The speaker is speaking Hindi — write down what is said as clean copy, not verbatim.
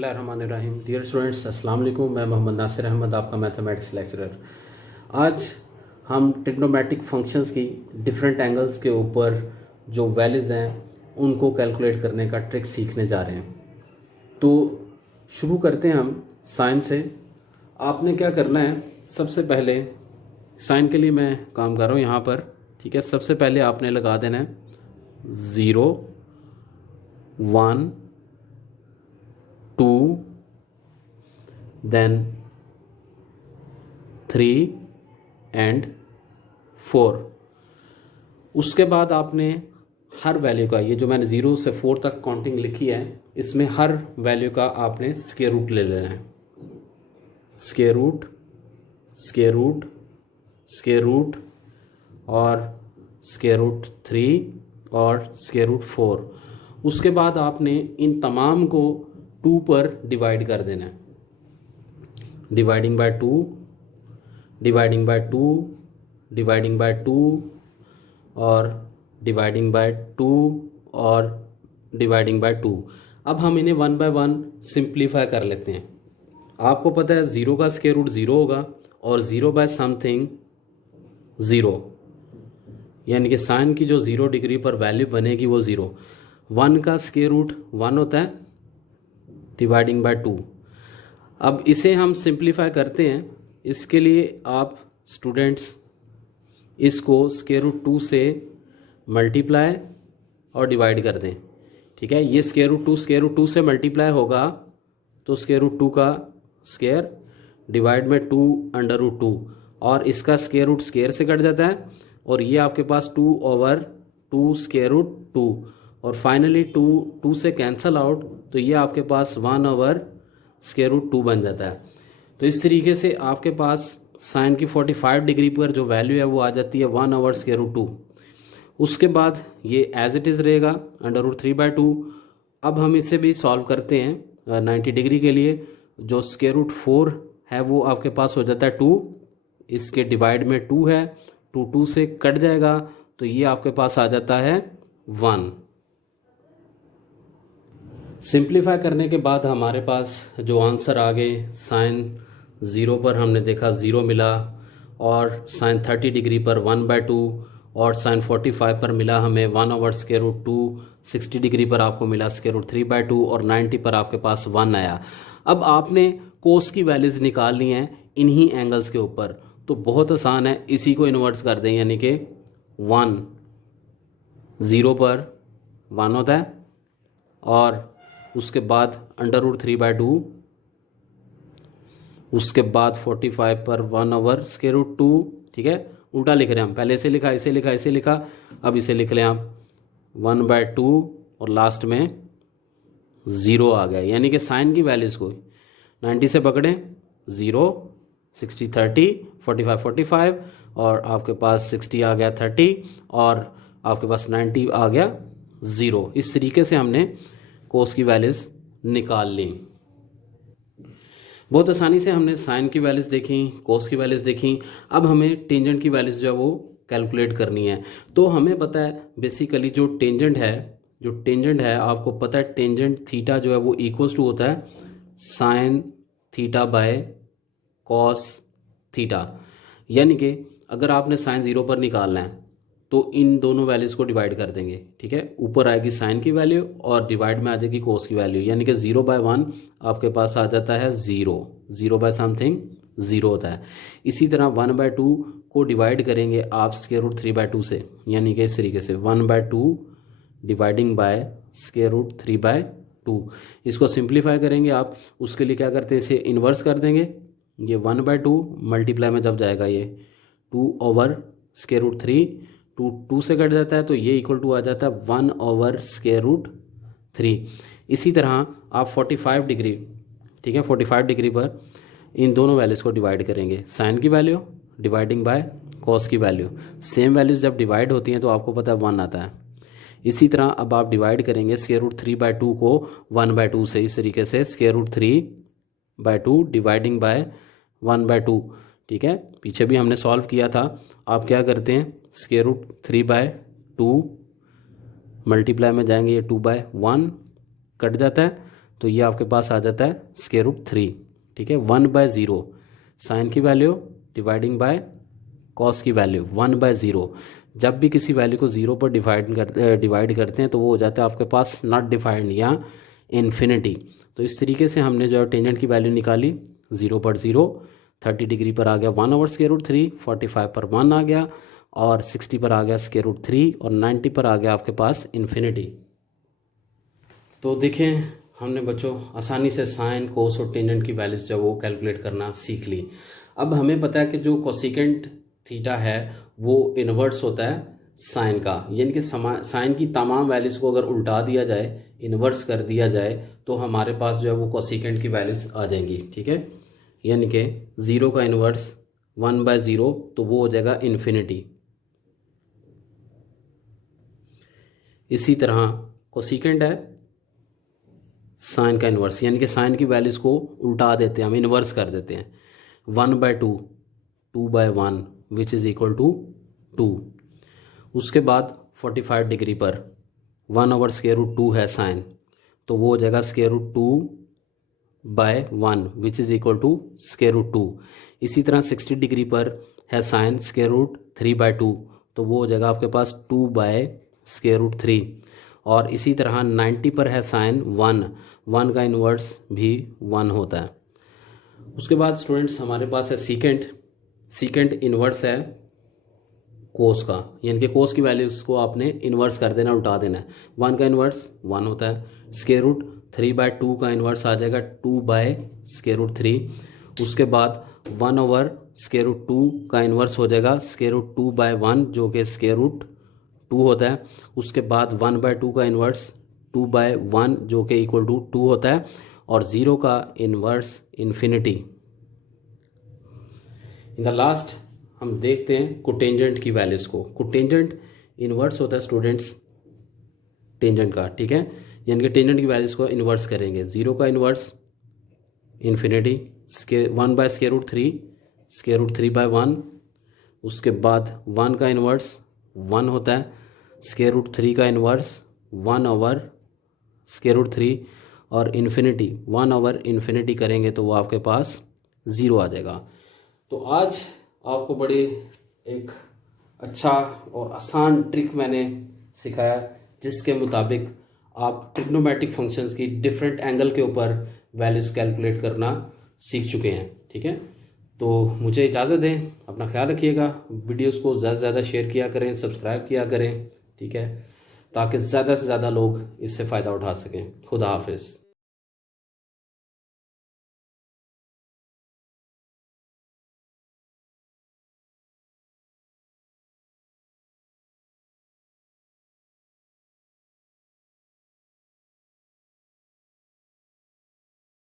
बिस्मिल्लाहिर्रहमानिर्रहीम। डियर स्टूडेंट्स, अस्सलाम वालेकुम। मैं मोहम्मद नासिर अहमद, आपका मैथमेटिक्स लेक्चरर। आज हम ट्रिग्नोमेट्रिक फंक्शंस की डिफरेंट एंगल्स के ऊपर जो वैल्यूज़ हैं उनको कैलकुलेट करने का ट्रिक सीखने जा रहे हैं। तो शुरू करते हैं हम साइन से। आपने क्या करना है, सबसे पहले साइन के लिए मैं काम कर रहा हूँ यहाँ पर, ठीक है। सबसे पहले आपने लगा देना है 0, 1, 2, then 3 and 4। उसके बाद आपने हर वैल्यू का, ये जो मैंने 0 से 4 तक काउंटिंग लिखी है, इसमें हर वैल्यू का आपने स्क्वायर रूट ले लेना है। Square root, square root, square root और स्क्वायर रूट 3 और स्क्वायर रूट 4। उसके बाद आपने इन तमाम को 2 पर डिवाइड कर देना है। Dividing by 2, dividing by 2, dividing by 2 और डिवाइडिंग बाय 2 और डिवाइडिंग बाय 2। अब हम इन्हें 1 बाय 1 सिंप्लीफाई कर लेते हैं। आपको पता है 0 का स्क्वायर रूट 0 होगा और 0 बाय समथिंग 0, यानी कि साइन की जो 0 डिग्री पर वैल्यू बनेगी वो 0। 1 का स्क्वायर रूट 1 होता है, डिवाइडिंग बाय 2। अब इसे हम सिंप्लीफाई करते हैं। इसके लिए आप स्टूडेंट्स इसको स्क्वायर रूट 2 से मल्टीप्लाई और डिवाइड कर दें, ठीक है। ये स्क्वायर रूट 2 से मल्टीप्लाई होगा तो स्क्वायर रूट 2 का स्क्वायर डिवाइड में 2 अंडर रूट 2, और इसका स्क्वायर रूट स्क्वायर से कट जाता है और ये आपके पास 2/2 स्क्वायर रूट 2, और फाइनली 2 से कैंसल आउट, तो ये आपके पास 1 स्क्वायर रूट 2 बन जाता है। तो इस तरीके से आपके पास साइन की 45 डिग्री पर जो वैल्यू है वो आ जाती है 1 स्क्वायर रूट 2। उसके बाद ये एज इट इज़ रहेगा अंडर रूट 3/2। अब हम इसे भी सॉल्व करते हैं 90 डिग्री के लिए। जो स्क्वायर रूट 4 है वो आपके पास हो जाता है 2, इसके डिवाइड में 2 है, 2 से कट जाएगा तो ये आपके पास आ जाता है 1। सिंप्लीफाई करने के बाद हमारे पास जो आंसर आ गए, साइन 0 पर हमने देखा 0 मिला, और साइन 30 डिग्री पर 1/2, और साइन 45 पर मिला हमें 1 स्क्वायर रूट 2, 60 डिग्री पर आपको मिला स्क्वायर रूट 3/2, और 90 पर आपके पास 1 आया। अब आपने कोस की वैल्यूज़ निकालनी है इन्हीं एंगल्स के ऊपर, तो बहुत आसान है, इसी को इन्वर्ट कर दें, यानी कि 1 0 पर 1 होता है, और उसके बाद अंडर रूट 3/2, उसके बाद 45 पर 1 स्क्वायर रूट 2, ठीक है। उल्टा लिख रहे हैं हम, पहले इसे लिखा, इसे लिखा, इसे लिखा, अब इसे लिख लें आप 1/2 और लास्ट में 0 आ गया। यानी कि साइन की वैल्यूज़ को 90 से पकड़ें, 0, 60 30, 45 45, और आपके पास 60 आ गया 30, और आपके पास 90 आ गया 0। इस तरीके से हमने कोस की वैल्यूज़ निकाल ली। बहुत आसानी से हमने साइन की वैल्यूज़ देखी, कोस की वैल्यूज़ देखी। अब हमें टेंजेंट की वैल्यूज़ जो है वो कैलकुलेट करनी है। तो हमें पता है बेसिकली जो टेंजेंट है आपको पता है, टेंजेंट थीटा जो है वो इक्वल्स टू होता है sine theta by cos theta. यानी कि अगर आपने साइन 0 पर निकालना है तो इन दोनों वैल्यूज़ को डिवाइड कर देंगे, ठीक है। ऊपर आएगी साइन की वैल्यू और डिवाइड में आ जाएगी कोस की वैल्यू, यानी कि 0/1 आपके पास आ जाता है 0 बाय समथिंग 0 होता है। इसी तरह 1/2 को डिवाइड करेंगे आप स्क्वायर रूट 3/2 से, यानी कि इस तरीके से 1/2 डिवाइडिंग बाय स्क्वायर रूट 3/2। इसको सिंप्लीफाई करेंगे आप, उसके लिए क्या करते हैं, इसे इन्वर्स कर देंगे। ये 1/2 मल्टीप्लाई में जब जाएगा ये 2 स्क्वायर रूट 3, 2 से कट जाता है तो ये इक्वल टू आ जाता है 1 स्क्वायर रूट 3। इसी तरह आप 45 डिग्री, ठीक है, 45 डिग्री पर इन दोनों वैल्यूज़ को डिवाइड करेंगे, साइन की वैल्यू डिवाइडिंग बाय कॉस की वैल्यू। सेम वैल्यूज़ जब डिवाइड होती हैं तो आपको पता है 1 आता है। इसी तरह अब आप डिवाइड करेंगे स्क्वायर रूट 3/2 को 1/2 से, इस तरीके से स्क्वायर रूट 3/2 डिवाइडिंग बाय 1/2, ठीक है। पीछे भी हमने सॉल्व किया था। आप क्या करते हैं, स्क्वायर रूट 3/2 मल्टीप्लाई में जाएंगे, ये 2/1 कट जाता है तो ये आपके पास आ जाता है स्क्वायर रूट 3, ठीक है। 1/0 साइन की वैल्यू डिवाइडिंग बाय कॉस की वैल्यू 1/0। जब भी किसी वैल्यू को 0 पर डिवाइड करते हैं तो वो हो जाता है आपके पास नॉट डिफाइंड या इन्फिनिटी। तो इस तरीके से हमने जो है टेंजेंट की वैल्यू निकाली 0/0, 30 डिग्री पर आ गया 1/√3, 45 पर 1 आ गया और 60 पर आ गया √3 और 90 पर आ गया आपके पास इन्फिनिटी। तो देखें हमने बच्चों आसानी से साइन कोस और टेंजेंट की वैल्यूज जो वो कैलकुलेट करना सीख ली। अब हमें पता है कि जो कोसेकेंट थीटा है वो इन्वर्स होता है साइन का, यानी कि साइन की तमाम वैल्यूज़ को अगर उल्टा दिया जाए, इन्वर्स कर दिया जाए, तो हमारे पास जो है वो कोसेकेंट की वैल्यूज़ आ जाएंगी, ठीक है। यानी कि 0 का इन्वर्स 1/0 तो वो हो जाएगा इन्फिनिटी। इसी तरह कोसेकेंट है साइन का इन्वर्स, यानी कि साइन की वैल्यूज़ को उल्टा देते हैं, हम इन्वर्स कर देते हैं। 1/2 2/1 विच इज़ इक्वल टू 2। उसके बाद 45 डिग्री पर 1/√2 है साइन, तो वो हो जाएगा √2/1 विच इज़ इक्वल टू √2। इसी तरह 60 डिग्री पर है साइन √3/2, तो वो हो जाएगा आपके पास 2/√3। और इसी तरह 90 पर है साइन 1 का इन्वर्स भी 1 होता है। उसके बाद स्टूडेंट्स हमारे पास है सीकेंट इन्वर्स है कोस का, यानी कि कोस की वैल्यूज़ को आपने इन्वर्स कर देना, उल्टा देना है। 1 का इन्वर्स 1 होता है। √3/2 का इन्वर्स आ जाएगा 2/√3। उसके बाद 1/√2 का इन्वर्स हो जाएगा √2/1 जो कि √2 होता है। उसके बाद 1/2 का इन्वर्स 2/1 जो कि इक्वल टू 2 होता है। और 0 का inverse infinity. In the last हम देखते हैं कोटेंजेंट की वैल्यूज़ को। कोटेंजेंट इन्वर्स होता है स्टूडेंट्स टेंजेंट का, ठीक है। यानी कि टेंजेंट की वैल्यूज़ को इन्वर्स करेंगे। 0 का इन्वर्स इन्फिनिटी, 1/√3 √3/1। उसके बाद 1 का इन्वर्स 1 होता है। √3 का इन्वर्स 1/√3 और इन्फिनिटी 1/इन्फिनिटी करेंगे तो वो आपके पास 0 आ जाएगा। तो आज आपको बड़ी एक अच्छा और आसान ट्रिक मैंने सिखाया जिसके मुताबिक आप ट्रिग्नोमेट्रिक फंक्शंस की डिफरेंट एंगल के ऊपर वैल्यूज़ कैलकुलेट करना सीख चुके हैं, ठीक है। तो मुझे इजाज़त दें, अपना ख्याल रखिएगा, वीडियोस को ज़्यादा से ज़्यादा शेयर किया करें, सब्सक्राइब किया करें, ठीक है, ताकि ज़्यादा से ज़्यादा लोग इससे फ़ायदा उठा सकें। खुदा हाफिज़।